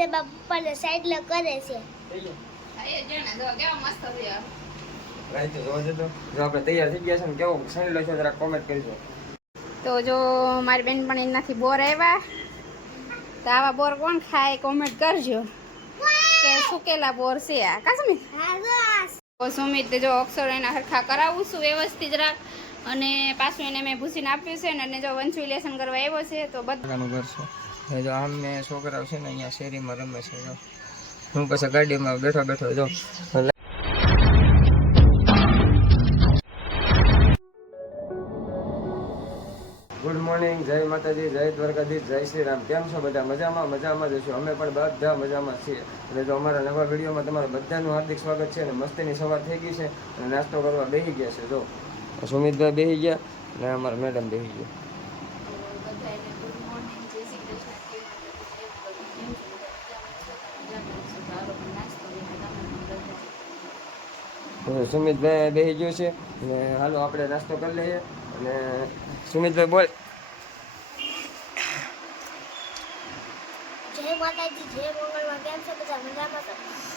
ને પપ્પાને સાઈડ લ કરે છે. આયે જેને જો કેવો મસ્ત છે. રાઈટ જોવા જતો જો આપણે તૈયાર થઈ ગયા છે ને કેવો સાઈડ છો જરા કોમેન્ટ કરજો. તો જો મારી બેન પણ એનાથી બોર આવ્યા તો આવા બોર કોણ ખાય કોમેન્ટ કરજો કે સુકેલા બોર છે આ કા સુમિત. તો સુમિત જો અક્ષર એના હરખા કરાવું છું વ્યવસ્થિત જરા અને પાછું એને મેં ભૂસીને આપ્યું છે ને અને જો વંશુ લેસન કરવા આવ્યો છે તો બધાનું ઘર છે જો આમ મેં છોકરાઓ છે ને અહીંયા શેરીમાં રમે છે જો હું પછી ગાડીમાં બેઠો બેઠો જો. ગુડ મોર્નિંગ, જય માતાજી, જય દ્વારકાધીશ, જય શ્રી રામ. કેમ છો બધા? મજામાં જશું. અમે પણ બધા મજામાં છીએ. અને જો અમારા નવા વિડીયોમાં તમારું બધાનું હાર્દિક સ્વાગત છે. અને મસ્તીની સવાર થઈ ગઈ છે અને નાસ્તો કરવા બેસી ગયા છે. જો સુમિતભાઈ બેસી ગયા અને અમારા મેડમ બેસી ગયા. સુમિતભાઈ બેસી ગયો છે અને હાલો આપણે નાસ્તો કરી લઈએ. અને સુમિતભાઈ બોલ. જય માતાજી, જય મંગળમાં. કેમ છો બધા? મજામાં છો?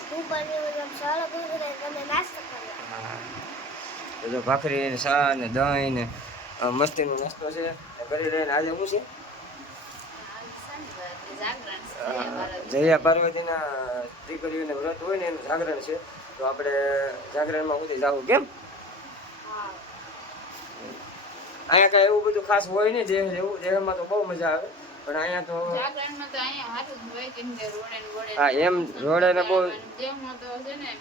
હું પણ સારો તમે નાસ્તો કર્યો. જો ભાખરી ને ચા ને દહીં ને મસ્તીનો નાસ્તો છે કરી રહીને. આજે શું છે? જયા પાર્વતીના દીકરીઓને વ્રત હોય ને એનું જાગરણ છે. તો આપણે જાગરણમાં સુધી જાવું કેમ? અહીંયા કઈ એવું બધું ખાસ હોય ને જે એવું જેમાં તો બહુ મજા આવે પણ અહીંયા તો જાગરણમાં તો અહીંયા હાથ જ હોય કેમ કે રોડે ને બોડે હા એમ રોડે ને બહુ જેમાં તો છે ને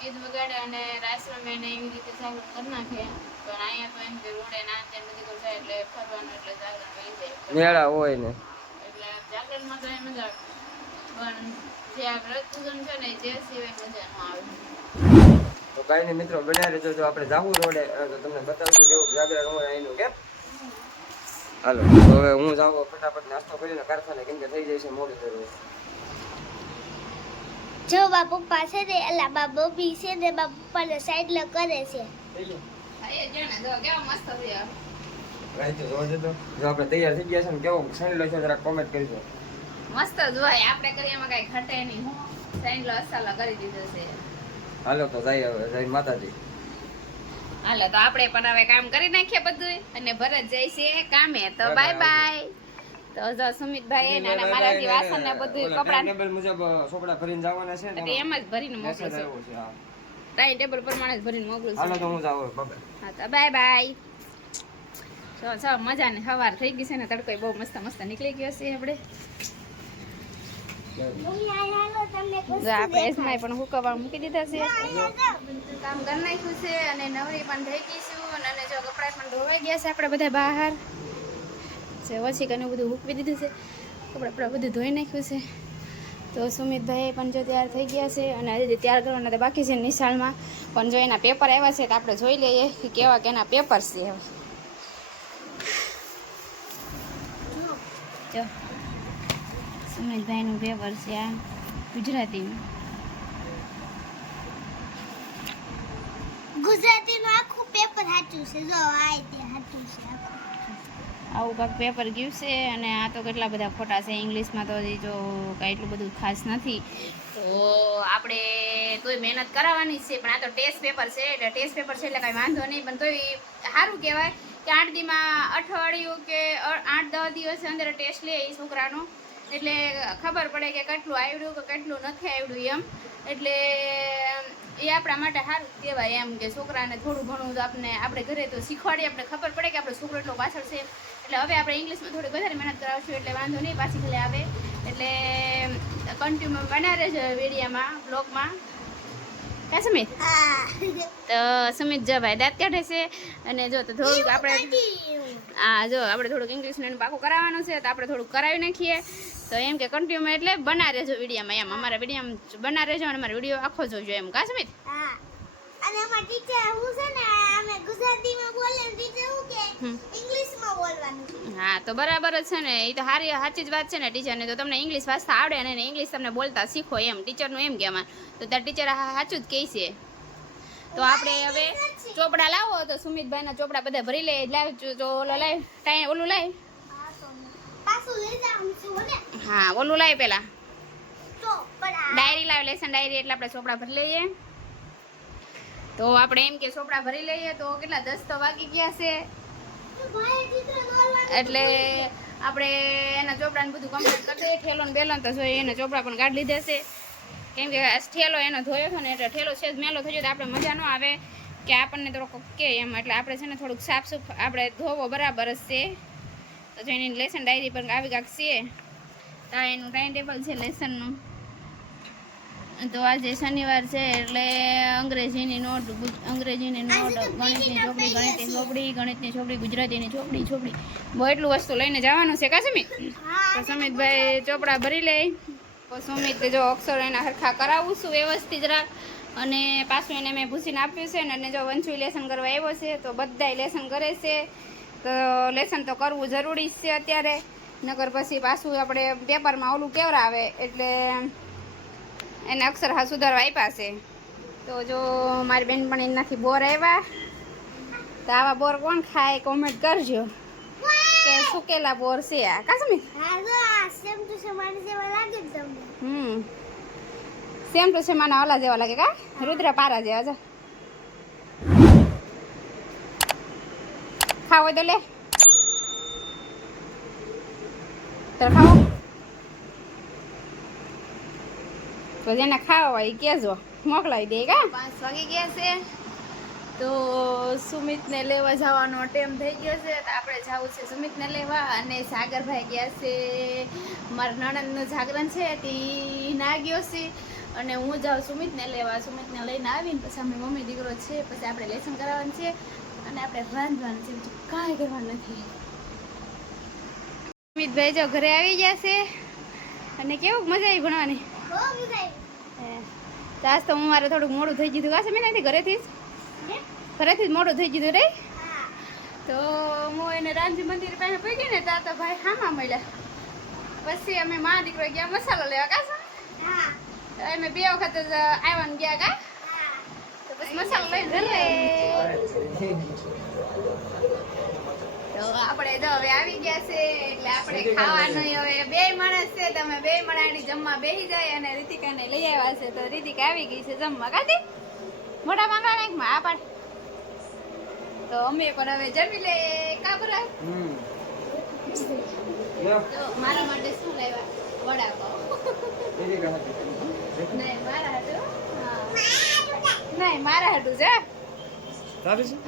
ગીત વગાડે અને રાસ રમે ને એવી રીતે જાગરણ કરી નાખે પણ અહીંયા તો એમ કે રોડે નાચ ને બધી કરતા એટલે ફરવાનું એટલે જાગરણ વહી જાય મેળા હોય ને એટલે જાગરણમાં તો એમ મજા આવે પણ જે આ વ્રત પૂજન છે ને જે સિવાય મજા ન આવે. તો કાંઈ નહીં મિત્રો, બનાવી રહેજો. જો આપણે જાવું રોડે તો તમને બતાવશું કેવું જાગરણ હોય અહીંનું કેમ. હાલો તો હવે હું જાઉં ફટાફટ નાસ્તો કરીને કારખાને કેમ કે થઈ જાય છે મોડું થયું. જો બા પપ્પા છે ને એલા બા બબી છે ને બા પપ્પાને સાઈડ લ કરે છે. આયે જેને જો કેવો મસ્ત છે. રાઈટ જોવા જતો જો આપણે તૈયાર થઈ ગયા છે ને કેવો સાઈડ છો જરા કોમેન્ટ કરજો. મસ્ત જોવાય આપણે કરીએ એમાં કઈ ઘટે નહીં. હું સાઈડલો અસાલા કરી દીધો છે. હાલો તો જય જય માતાજી. હાલો તો આપણે પણ હવે કામ કરી નાખીએ બધું અને ભરત જાય છે કામે. તો બાય બાય. તો જો સુમિતભાઈ અને મારાથી વાસણ ને બધું કપડા ટેબલ મુજબ સોપડા ભરીને જવાના છે ને એમ જ ભરીને મોકલું છું. ટાઈમ ટેબલ પ્રમાણે જ ભરીને મોકલું છું. હાલો તો હું જાઉં બાબા. હા તો બાય બાય. જો મજાની સવાર થઈ ગઈ છે ને તડકો બહુ મસ્ત મસ્ત નીકળી ગયો છે આપણે. જો આપણે એસમાય પણ હુકવા મૂકી દીધા છે. કામ કરી નાખ્યું છે અને નવરી પણ થઈ ગઈ છું અને જો કપડા પણ ધોવાઈ ગયા છે આપણે બધા બહાર છે વછી કરીને બધું હૂકવી દીધું છે. કપડા બધું ધોઈ નાખ્યું છે. તો સુમિતભાઈ પણ જો તૈયાર થઈ ગયા છે અને હજી તૈયાર કરવાના તો બાકી છે નિશાળમાં પણ જો એના પેપર આવ્યા છે તો આપણે જોઈ લઈએ કે કેવા કેના પેપર છે. હવે જો સુમિતભાઈનું પેપર છે આ ગુજરાતીનું. ગુજરાતીનું આખું પેપર સાચું છે. જો આ તે સાચું છે આવું કાંઈક પેપર ગયું છે અને આ તો કેટલા બધા ખોટા છે. ઇંગ્લિશમાં તો હજી જો કાંઈ એટલું બધું ખાસ નથી તો આપણે તોય મહેનત કરાવવાની જ છે. પણ આ તો ટેસ્ટ પેપર છે એટલે ટેસ્ટ પેપર છે એટલે કાંઈ વાંધો નહીં પણ તોય સારું કહેવાય કે 8 દીમાં અઠવાડિયું કે 8-10 દિવસ અંદર ટેસ્ટ લે એ છોકરાનો એટલે ખબર પડે કે કેટલું આવડ્યું કે કેટલું નથી આવડ્યું એમ. એટલે એ આપણા માટે સારું કહેવાય એમ કે છોકરાને થોડું ઘણું આપણે ઘરે તો શીખવાડીએ આપણે ખબર પડે કે આપણો છોકરો એટલો પાછળ છે. એટલે હવે આપણે ઇંગ્લિશમાં થોડી વધારે મહેનત કરાવશું એટલે વાંધો નહીં પાછી ખાલી આવે એટલે કન્ટિન્યુ બના રહેજો વિડીયોમાં બ્લોગમાં. ક્યાં સુમિત? તો સુમિત જો ભાઈ દાંત કાઢે છે અને જો તો થોડુંક આપણે જો આપણે થોડુંક ઇંગ્લિશને પાકું કરાવવાનું છે તો આપણે થોડુંક કરાવી નાખીએ. તો એમ કે કન્ટિન્યુ એટલે બના રહેજો વિડીયોમાં એમ અમારા વિડીયોમાં બના રહેજો અને અમારો વિડીયો આખો જોજો એમ. કા સુમિત? હા. અને અમાર ટીચર હું છે ને અમે ગુજરાતીમાં બોલે ને ટીચર હું કે ઇંગ્લિશમાં બોલવાનું. હા તો બરાબર જ છે ને એ તો સાચી જ વાત છે ને ટીચરને. તો તમને ઇંગ્લિશ વાંચતા આવડે અને ઇંગ્લિશ તમને બોલતા શીખો એમ ટીચરનું એમ કહેવાનું. તો ત્યાં ટીચર સાચું જ કહે છે. તો આપણે હવે ચોપડા લાવો તો સુમિતભાઈના ચોપડા બધા ભરી લે. લાવ તો ઓલો લાવ ટાઈમ ઓલું લાવ. પાછું લઈ જાઉં છું ને. હા ઓલું લાવ પેલા આવે લેસન ડાયરી એટલે આપણે ચોપડા ભરી લઈએ. તો આપણે એમ કે ચોપડા ભરી લઈએ તો કેટલા 10 તો વાગી ગયા છે એટલે આપણે એના ચોપડાને બધું કમ્પ્લીટ કરી દઈએ. ઠેલો ને બેલો તો જોઈએ એના ચોપડા પણ કાઢી લીધા છે કેમ કે ઠેલો એનો ધોયો હતો ને એટલે ઠેલો છે જ મેલો થઈ જાય તો આપણે મજા ન આવે કે આપણને થોડોક કે એમ એટલે આપણે છે ને થોડુંક સાફ સુફ આપણે ધોવો બરાબર જ છે. તો જો એની લેસન ડાયરી પર આવી કાંક છે તો એનું ટાઈમ ટેબલ છે લેસનનું. તો આજે શનિવાર છે એટલે અંગ્રેજીની નોટ ગણિતની ચોપડી ગુજરાતીની ચોપડી બહુ એટલું વસ્તુ લઈને જવાનું છે કા સમિત? તો સમિતભાઈ ચોપડા ભરી લે. તો સુમિત જો અક્ષર એના હરખા કરાવું છું વ્યવસ્થિત રાખ અને પાછું એને મેં ભૂસીને આપ્યું છે ને અને જો વંશુ લેસન કરવા આવ્યો છે તો બધાય લેસન કરે છે. તો લેસન તો કરવું જરૂરી જ છે અત્યારે નકર પછી પાછું આપણે પેપરમાં ઓલું કેવરાવે એટલે એને અક્ષર હા સુધારવા આપ્યા છે. તો જો મારી બેન પણ એનાથી બોર આવ્યા તો આવા બોર કોણ ખાય કોમેન્ટ કરજો કે સુકેલા બોર છે આ કાશ્મીર. સેમ ટુ સેમ આના ઓલા જેવા લાગે કા રુદ્ર પારા જેવા છે. ખાવો તો લે તો ખાવો તો જેને ખાવા હોય કહેજો મોકલાવી દે કા. 5 વાગી ગયા છે તો સુમિતને લેવા જવાનો ટાઈમ થઈ ગયો છે તો આપણે જવું છે સુમિતને લેવા અને સાગરભાઈ ગયા છે મારા નણંદનું જાગરણ છે તે ના ગયો છે અને હું જાઉં સુમિતને લેવા. સુમિતને લઈને આવીને પછી અમે મમ્મી દીકરો છે પછી આપણે લેસન કરાવવાનું છે અને આપણે રાંધવાનું છે બીજું કાંઈ કરવાનું નથી. સુમિતભાઈ જો ઘરે આવી ગયા છે અને કેવું મજા આવી ભણવાની? આજ તો હું મારે થોડુંક મોડું થઈ ગયું કાશે મેં નથી ઘરેથી જ મોડું થઈ ગયું રે. તો હું એને રામજી મંદિર પાસે પહોંચી ને ત્યાં તો ભાઈ હામાં મળ્યા પછી અમે મા દીકરો ગયા મસાલો લેવા કાશા અમે 2 વખત જ આવવાનું ગયા કા તો પછી મસાલો લઈને તો આપણે જો હવે આવી ગયા છે એટલે આપણે ખાવાનું હવે 2 માણસ છે તમે 2 માણાની જમવા બેસી જાય અને રીતિકાને લઈ આવ્યા છે તો રીતિકા આવી ગઈ છે જમવા કાઢી મોટા માંગા નાખમાં આ પાડ તો અમે પણ હવે જમી લે કાબરા. તો મારા માટે શું લાવ્યા? વડાપાવ. નહીં મારા હાટું નહીં મારા હાટું છે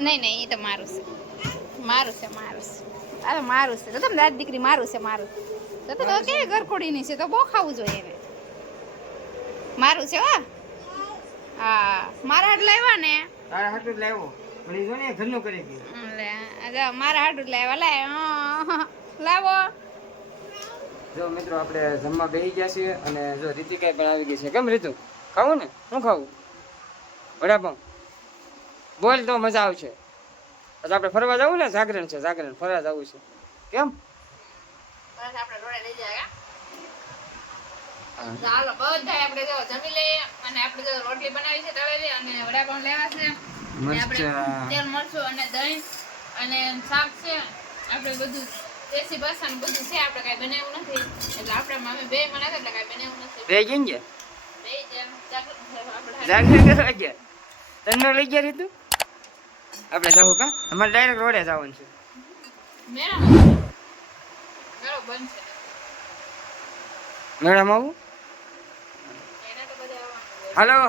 નહીં એ તો મારું છે આ તો મારું છે તો તમે દાદી દીકરી મારું છે તો કેવી ગરકોડીની છે તો બહુ ખાવું જોઈએ એને મારું છે હા મારા હાટ લાવ્યા ને તારા હાટું લાવ્યો પણ જો ને ઘરનું કરી ગયું લે મારા હાટું લાવ્યા લાવો. જો મિત્રો આપણે જમવા બેસી ગયા છીએ અને જો રીતિકા પણ આવી ગઈ છે. કેમ રીતુ ખાવું ને શું ખાવું? વડાપાઉં બોલ તો મજા આવશે. પછી આપણે ફરવા જવું ને જાગરણ ફરવા જવું છે. કેમ આપણે રોડે લઈ જાય ચાલો બધા આપણે જો જમી લઈએ અને આપણે જો રોટલી બનાવી છે તળેલી અને વડાપાઉં લેવા છે અને આપણે તેલ મરચું અને દહીં અને શાક છે આપણે બધું દેશી ભાષાનું બધું છે આપણે કાંઈ બનાવ્યું નથી એટલે આપણે અમે 2 માણસ એટલે કાંઈ બનાવ્યું નથી. બે ગઈ ગયા જાગરણ કરવા ગયા તને લઈ ગયા રીતું આપણે જવું કા અમારે ડાયરેક્ટ રોડે જવાનું છે. મેળામાં આવું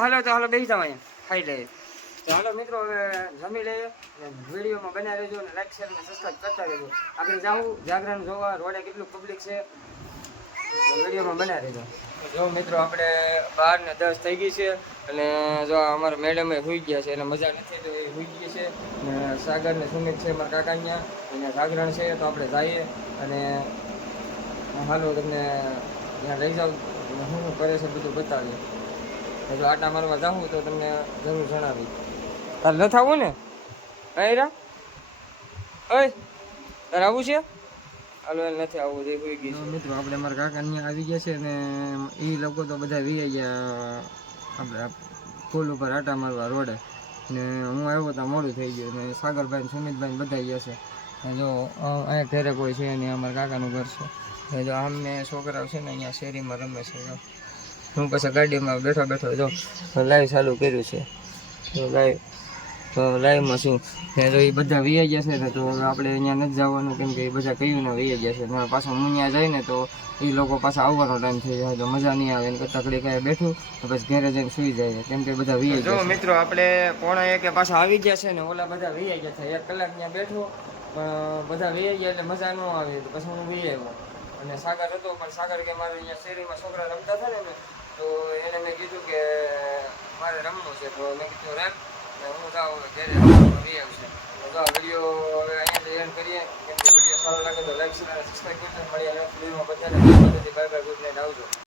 હાલો તો હાલો બેસી જાવ અહીંયા ખાઈ લઈએ. તો હાલો મિત્રો હવે જમી લઈએ વિડીયોમાં બન્યા રહેજો અને લાઈક શેર અને સબસ્ક્રાઈબ કરતા રહેજો. આપણે જાવું જાગરણ જોવા રોડે કેટલું પબ્લિક છે તો વિડીયોમાં બન્યા રહેજો. જો મિત્રો આપણે 12 ને 10 થઈ ગઈ છે અને જો અમારા મેડમે સુઈ ગયા છે એને મજા નથી તો એ સુઈ ગઈ છે અને સાગર ને સુમિત છે મારા કાકા અહીંયા જાગરણ છે તો આપણે જઈએ અને હાલો તમને ત્યાં લઈ જાઉં શું કરે છે બધું બતાવીએ. જો આટા મારવા જાઉં તો તમને જરૂર જણાવી. તારે નથી આવવું ને રા ઓય તારે આવવું છે? હાલો એને નથી આવવું જે હોઈ ગઈ છે. મિત્રો આપણે અમારા કાકા અહીંયા આવી ગયા છે અને એ લોકો તો બધા વી ગયા આપણે પુલ ઉપર આટા મારવા રોડે ને હું આવ્યો તો મોડું થઈ ગયું ને સાગરભાઈ સુમિતભાઈ બધા ગયા છે. જો અહીંયા ઘરે કોઈ છે નહીં અમારા કાકાનું ઘર છે. જો આમ મેં છોકરાઓ છે ને અહીંયા શેરીમાં રમે છે. હું પછી ગાડીમાં બેઠો બેઠો જો લાઈવ ચાલુ કર્યું છે. તો લાઈવમાં શું તો એ બધા વૈયા ગયા છે ને, તો આપણે અહીંયા નથી જવાનું કેમ કે એ બધા કહ્યું ને વૈયા ગયા છે ને. પાછું હું ત્યાં જાય ને તો એ લોકો પાછા આવવાનો ટાઈમ થઈ જાય તો મજા નહીં આવે. એને કરતાં ઘડી કાંઈ બેઠું તો પછી ઘરે જઈને સુઈ જાય કેમ કે બધા વૈયા ગયા. જો મિત્રો આપણે 1:30 પાછા આવી ગયા છે ને, ઓલા બધા વૈયા ગયા છે. 1 કલાક ત્યાં બેઠો પણ બધા વૈયા ગયા એટલે મજા ન આવે તો પછી હું વૈયા આવ્યો. અને સાગર હતો પણ સાગર કે મારે અહીંયા શેરીમાં છોકરા રમતા હતા ને તો એને મેં કીધું કે મારે રમવું છે. તો મેં કીધું રાખ હું જાઉં ઘરે આવી આવશે. તો આ વિડીયો હવે અહીંયા એન્ડ કરીએ. કેમ કે વિડીયો સારો લાગે તો લાઈક શેર અને સબસ્ક્રાઈબ કરજો. મળીએ નેક્સ્ટ વિડીયોમાં. બધાને બાય બાય, ગુડ નાઇટ, આવજો.